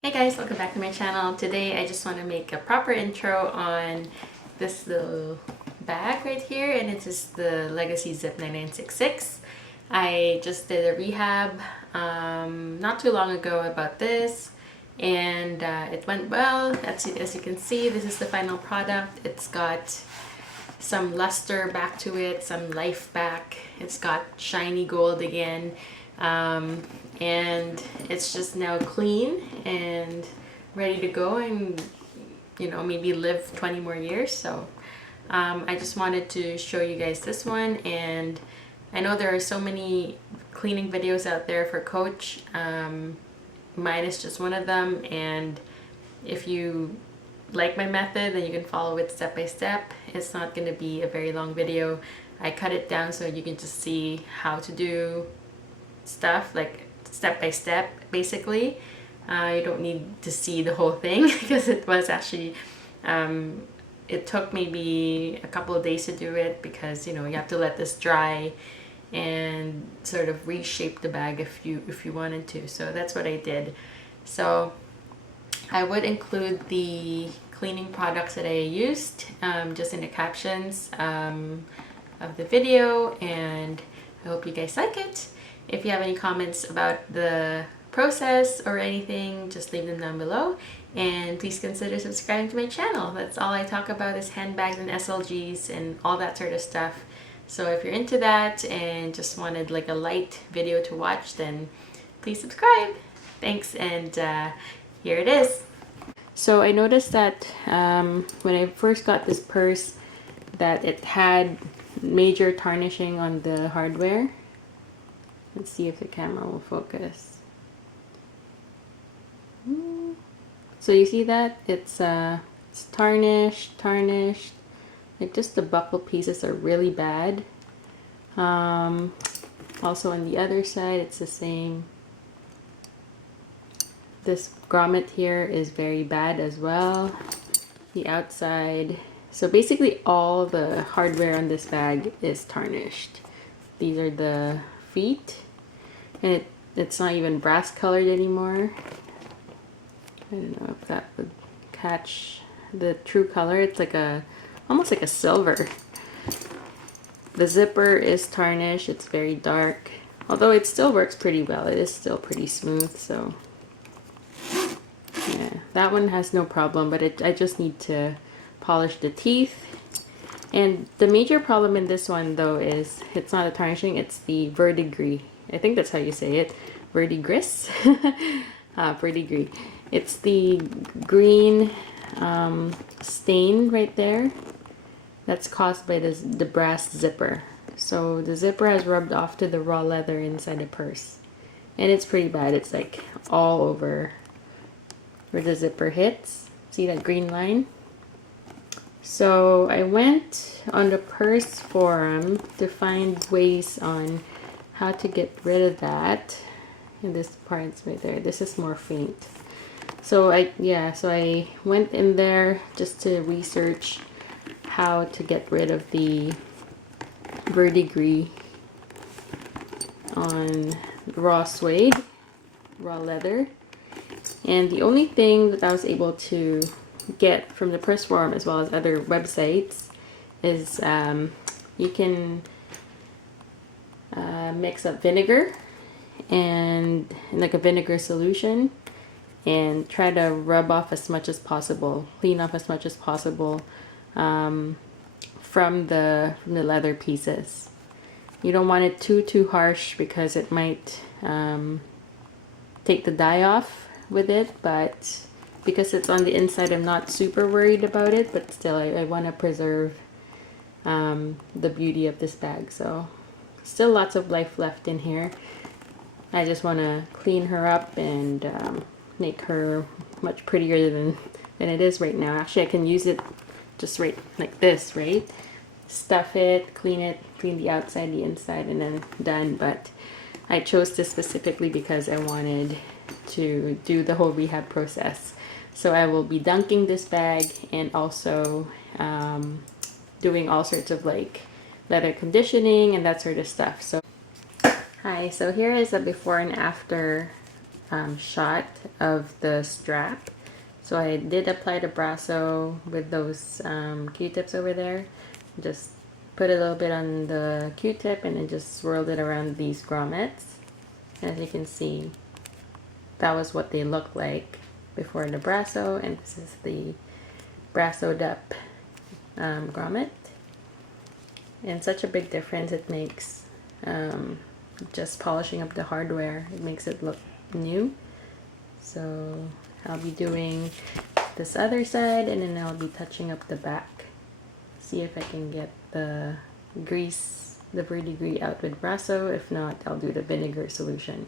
Hey guys, welcome back to my channel. Today I just want to make a proper intro on this little bag right here, and it's just the Legacy Zip 9966. I just did a rehab not too long ago about this, and it went well. As you can see, this is the final product. It's got some luster back to it, some life back. It's got shiny gold again. And it's just now clean and ready to go and maybe live 20 more years. So I just wanted to show you guys this one, and I know there are so many cleaning videos out there for Coach. Mine is just one of them, and if you like my method, then you can follow it step by step. It's not going to be a very long video. I cut it down so you can just see how to do stuff like step by step basically. You don't need to see the whole thing because it was actually it took maybe a couple of days to do it, because you have to let this dry and sort of reshape the bag if you wanted to. So that's what I did. So I would include the cleaning products that I used just in the captions of the video, and I hope you guys like it. If you have any comments about the process or anything, just leave them down below, and please consider subscribing to my channel. That's all I talk about, is handbags and SLGs and all that sort of stuff. So if you're into that and just wanted like a light video to watch, then please subscribe. Thanks, and here it is. So I noticed that when I first got this purse, that it had major tarnishing on the hardware. Let's see if the camera will focus. So you see that? It's tarnished. Like just the buckle pieces are really bad. Also on the other side, it's the same. This grommet here is very bad as well. The outside. So basically all the hardware on this bag is tarnished. These are the feet, and it's not even brass colored anymore. I don't know if that would catch the true color. It's like almost like a silver. The zipper is tarnished. It's very dark, although it still works pretty well. It is still pretty smooth. So yeah, that one has no problem, but I just need to polish the teeth. And the major problem in this one though is it's not a tarnishing, it's the verdigris. I think that's how you say it. Verdigris? Verdigris. It's the green stain right there that's caused by the brass zipper. So the zipper has rubbed off to the raw leather inside the purse. And it's pretty bad. It's like all over where the zipper hits. See that green line? So I went on the purse forum to find ways on how to get rid of that. And this part's right there. This is more faint. So I went in there just to research how to get rid of the verdigris on raw suede, raw leather. And the only thing that I was able to get from the purse forum as well as other websites is you can mix up vinegar and like a vinegar solution, and try to rub off as much as possible, clean off as much as possible from the leather pieces. You don't want it too harsh because it might take the dye off with it, but because it's on the inside, I'm not super worried about it, but still I want to preserve the beauty of this bag. So still lots of life left in here. I just want to clean her up and make her much prettier than it is right now. Actually, I can use it just right like this, right? Stuff it, clean the outside, the inside, and then done. But I chose this specifically because I wanted to do the whole rehab process. So I will be dunking this bag and also doing all sorts of like leather conditioning and that sort of stuff. So hi, so here is a before and after shot of the strap. So I did apply the Brasso with those Q-tips over there. Just put a little bit on the Q-tip and then just swirled it around these grommets. As you can see, that was what they looked like before the Brasso, and this is the Brassoed up grommet. And such a big difference it makes, just polishing up the hardware. It makes it look new. So I'll be doing this other side, and then I'll be touching up the back. See if I can get the grease, the verdigris out with Brasso. If not, I'll do the vinegar solution.